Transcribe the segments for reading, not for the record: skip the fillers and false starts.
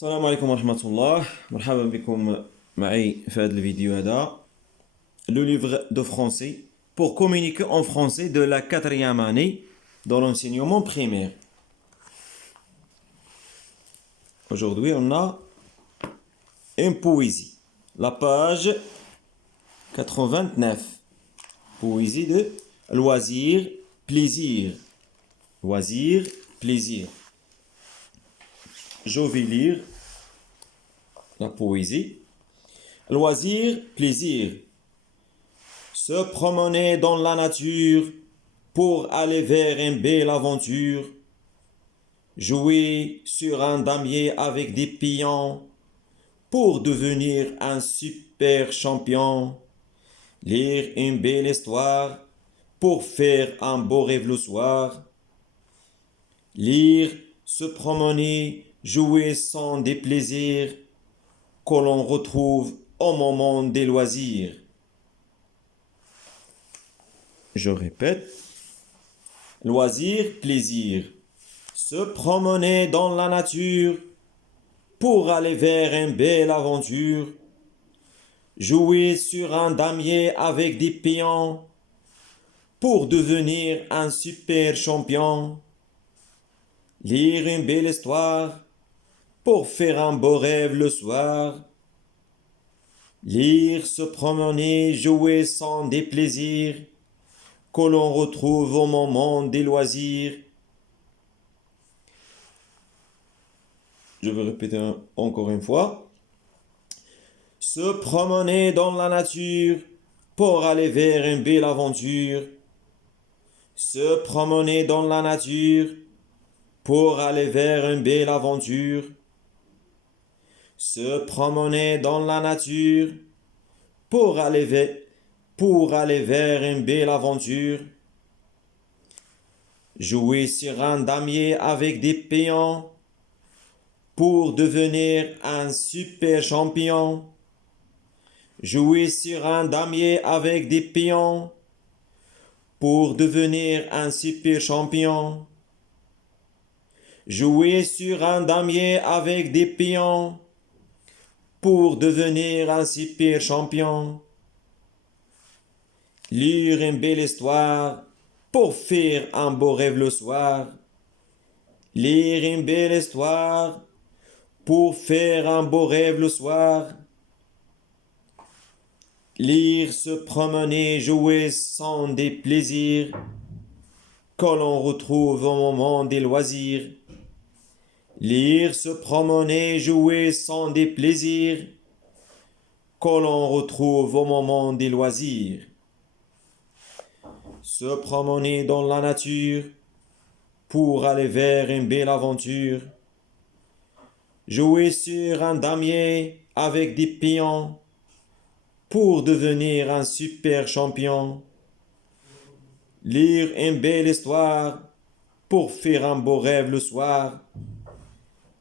السلام عليكم ورحمة الله. مرحبا بكم معي في هذا الفيديو هذا. Le livre de français pour communiquer en français de la quatrième année dans l'enseignement primaire. Aujourd'hui, on a une poésie. La page 89. Poésie de loisir, plaisir. Loisir, plaisir. Je vais lire la poésie. Loisir, plaisir. Se promener dans la nature pour aller vers une belle aventure. Jouer sur un damier avec des pions pour devenir un super champion. Lire une belle histoire pour faire un beau rêve le soir. Lire, se promener, jouer sont des plaisirs que l'on retrouve au moment des loisirs. Je répète, loisir, plaisir. Se promener dans la nature pour aller vers une belle aventure. Jouer sur un damier avec des pions pour devenir un super champion. Lire une belle histoire pour faire un beau rêve le soir. Lire, se promener, jouer sont des plaisirs que l'on retrouve au moment des loisirs. Je vais répéter encore une fois. Se promener dans la nature pour aller vers une belle aventure. Se promener dans la nature pour aller vers une belle aventure. Se promener dans la nature pour aller vers une belle aventure. Jouer sur un damier avec des pions pour devenir un super champion. Jouer sur un damier avec des pions pour devenir un super champion. Jouer sur un damier avec des pions pour devenir un super champion. Lire une belle histoire pour faire un beau rêve le soir. Lire une belle histoire pour faire un beau rêve le soir. Lire, se promener, jouer sont des plaisirs que l'on retrouve au moment des loisirs. Lire, se promener, jouer sont des plaisirs que l'on retrouve au moment des loisirs. Se promener dans la nature pour aller vers une belle aventure. Jouer sur un damier avec des pions pour devenir un super champion. Lire une belle histoire pour faire un beau rêve le soir.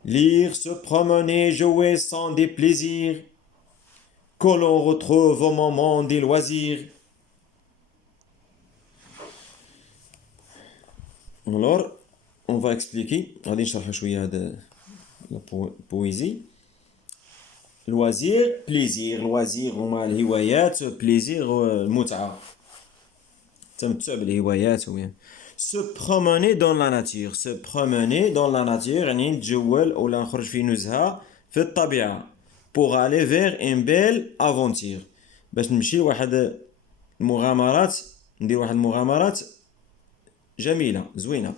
Lire, se promener, jouer sont des plaisirs que l'on retrouve au moment des loisirs. Alors, on va expliquer. غادي نشرح شوية هذا البويزي. loisir, plaisir. loisir هما الهوايات، plaisir المتعة، التمتع بالهوايات. se promener dans la nature. se promener dans la nature يعني نتجول ولا نخرج في نزهة في الطبيعة pour aller vers une belle aventure، باش نمشي لواحد المغامرات، ندير واحد المغامرات جميلة زوينة.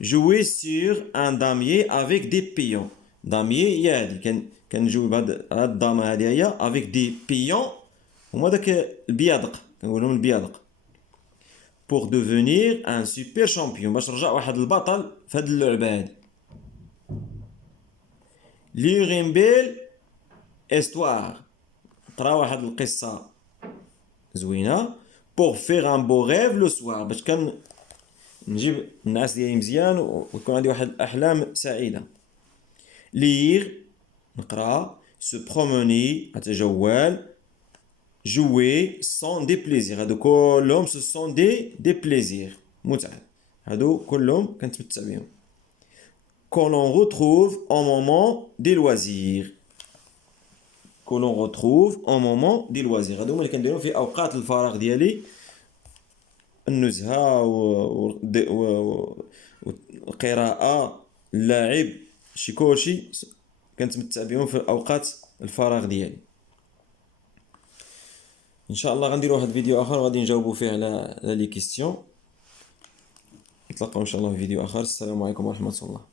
jouer sur un damier avec des pions. damier هي هادي كنجوي بهاد الدامة هادي هي avec des pions، هما داك البيادق كنقولهم البيادق. pour devenir un super champion، باش نرجع واحد البطل في هاد اللعبة هادي. lire une belle histoire، نقرا واحد القصة زوينة. pour faire un beau rêve le soir، باش نجيب النعاس ديالي مزيان ويكون عندي واحد الأحلام سعيدة. lire نقرا، se promener أتجول، jouer sont des plaisirs، هادو كلهم ce sont des plaisirs، متعة، هادو كلهم كنتمتع بهم. que l'on retrouve au moment des loisirs. Que l'on retrouve au moment des loisirs. هادو هما اللي كنديرهم في أوقات الفراغ ديالي، النزهة والقراءة، اللعب، شي كلشي كنتمتع بهم في أوقات الفراغ ديالي. ان شاء الله غنديروا واحد الفيديو اخر غادي نجاوبوا فيه على لي كيستيون. نتلاقاو ان شاء الله في فيديو اخر. السلام عليكم ورحمة الله.